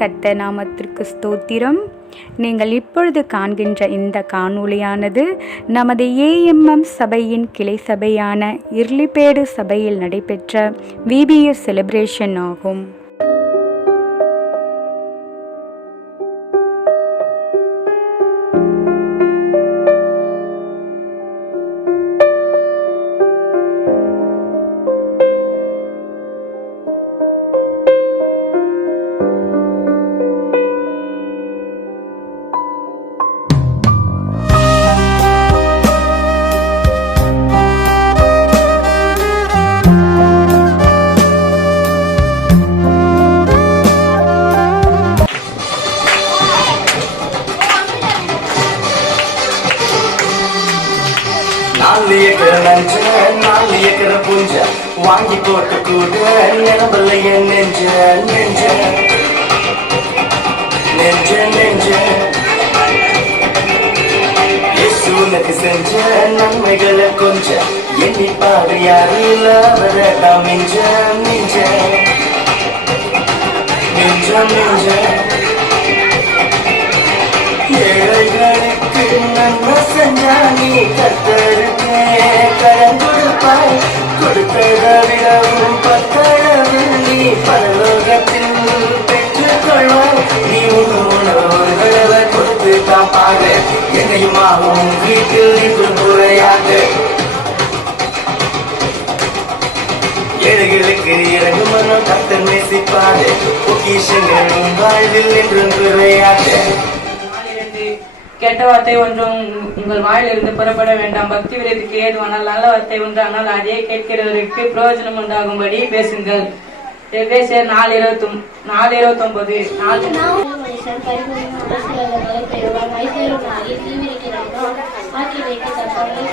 கத்த நாமத்திற்கு ஸ்தோத்திரம். நீங்கள் இப்பொழுது காண்கின்ற இந்த காணொளியானது நமது ஏஎம்எம் சபையின் கிளை சபையான இர்லிபேடு சபையில் நடைபெற்ற விபிஎஸ் செலிப்ரேஷன் ஆகும். நாலு ஏக்கர் நஞ்ச நாலு ஏக்கர் புஞ்ச வாங்கி போட்டு கூட நிலம்பலைய நெஞ்ச நெஞ்ச நெஞ்ச நெஞ்ச இயேசு உனக்கு செஞ்ச நன்மைகளை கொஞ்ச எண்ணி பாரு யாரில் அவரதாம் நெஞ்ச நெஞ்ச நெஞ்ச நெஞ்ச. என்னையும் ஆகும் வீட்டில் நின்று குறையாக ஏழைகளுக்கு இறங்கு மனம் கத்தர் நேசிப்பாரு. பொக்கிஷங்கள் உன் வாழ்வில் என்றும் குறையாக கெட்ட வார்த்தை ஒன்றும் உங்கள் வாயிலிருந்து புறப்பட வேண்டாம். பக்தி விரைவுக்கு ஏதுவானால் நல்ல வார்த்தை ஒன்றானால் அதே கேட்கிறவருக்கு பிரயோஜனம் உண்டாகும்படி பேசுங்கள். எபேசியர் நாலு இருபத்தி நாலு நாலு ஆக்கி வைக்கப்பட்டவர்கள்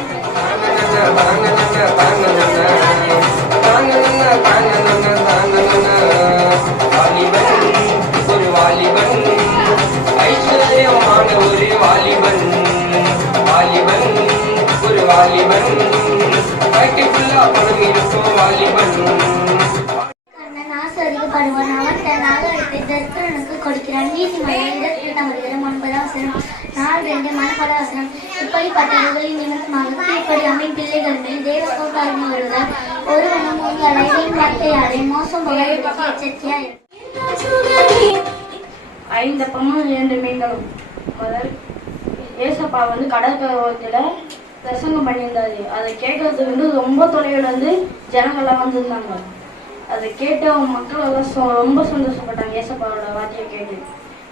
வாலிபன் ஒரு வாலிபன் ஐஸ்வர்யமான ஒரு வாலிபன் வாலிபன் ஒரு வாலிபன். வாழ்க்கை ஃபுல்லா பணம் இருக்கும் நாள் இப்படிப்பட்ட மனப்பட நிமித்தமாக இப்படி அம்மின் பிள்ளைகள் மேல் தேவ கோட்டாரணி வருவதால் ஒருவனும் உங்களை வீண் மோசம் புகழ்ச்சி எச்சரிக்கையாய் ஐந்து அப்பமும் இரண்டு மீன்களும். முதல் ஏசப்பா வந்து கடற்கரையில் பிரசங்கம் பண்ணியிருந்தாரு. அதை கேட்கறதுக்கு வந்து ரொம்ப தொலைவில் வந்து ஜனங்கள்லாம் வந்திருந்தாங்க. அதை கேட்டு அவங்க மக்கள் எல்லாம் ரொம்ப சந்தோஷப்பட்டாங்க. ஏசப்பாவோட வார்த்தையை கேட்டு.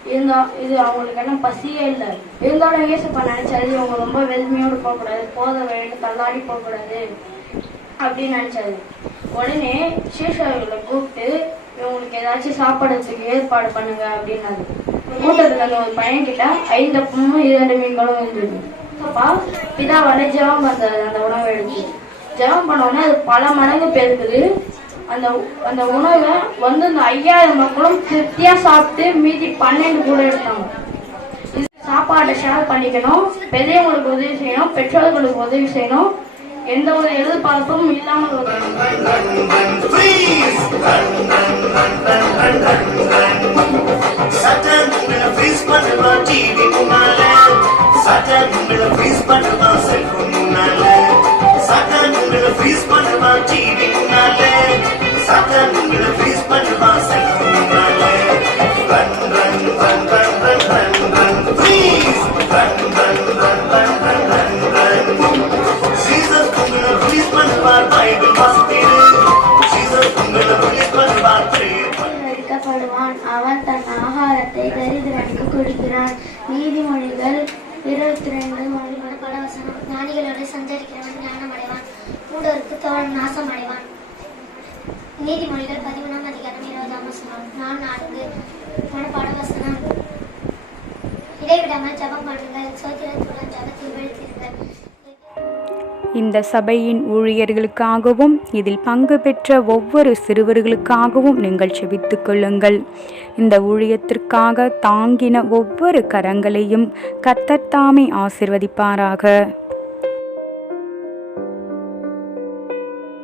இருந்தால் இது அவங்களுக்கு என்ன பசியே இல்லை. இருந்தாலும் இயேசுப்பா நினைச்சாரு இவங்க ரொம்ப வெறுமையோடு போகக்கூடாது போத வேணும் தள்ளாடி போகக்கூடாது அப்படின்னு நினைச்சாரு உடனே சீஷர்களை கூப்பிட்டு இவங்களுக்கு ஏதாச்சும் சாப்பிடறதுக்கு ஏற்பாடு பண்ணுங்க அப்படின்னாரு. கூட்டத்தில் அந்த ஒரு பையன் கிட்ட ஐந்து அப்பமும் இரண்டு மீன்களும் இருந்தது அப்பா பிதாவால ஜெபம் பண்றாரு அந்த உணவை எடுத்து. ஜெபம் பண்ண உடனே அது பல மடங்கு பெருக்குது. அந்த அந்த உணவை வந்து அந்த ஐயாயிரம் மக்களும் திருப்தியா சாப்பிட்டு மீதி பன்னெண்டு கூட எடுத்தாங்க. இது சாப்பாடை ஷேர் பண்ணிக்கணும் பெரியவங்களுக்கு உதவி செய்யணும் பெற்றோர்களுக்கு உதவி செய்யணும். எந்த ஒரு எதிர்பார்ப்பும் இல்லாமல் சட்டன் உங்களை ஃப்ரீஸ் டிவி சட்டன் உங்களை ஃப்ரீஸ் செல்போன் நீதிமொழிகள் இருபத்தி ரெண்டு மனப்பட படவசனம் ஞானிகளோடு சஞ்சரிக்கிறவன் ஞானம் அடைவான் மூடருக்கு தோழன் நாசம் அடைவான் நீதிமொழிகள் பதிமூணாம் அதிகாரம் இருபதாம் வசனம். நான் நான்கு. மனப்பாட வசனம் இடைவிடாமல் ஜபம் பண்ணுங்கள். சோத்திரத்துடன் ஜபத்தில் வீழ்த்திருங்கள் இந்த சபையின் ஊழியர்களுக்காகவும் இதில் பங்கு பெற்ற ஒவ்வொரு சிறுவர்களுக்காகவும் நீங்கள் செபித்துக் கொள்ளுங்கள். இந்த ஊழியத்திற்காக தாங்கின ஒவ்வொரு கரங்களையும் கத்தத்தாமே ஆசிர்வதிப்பாராக.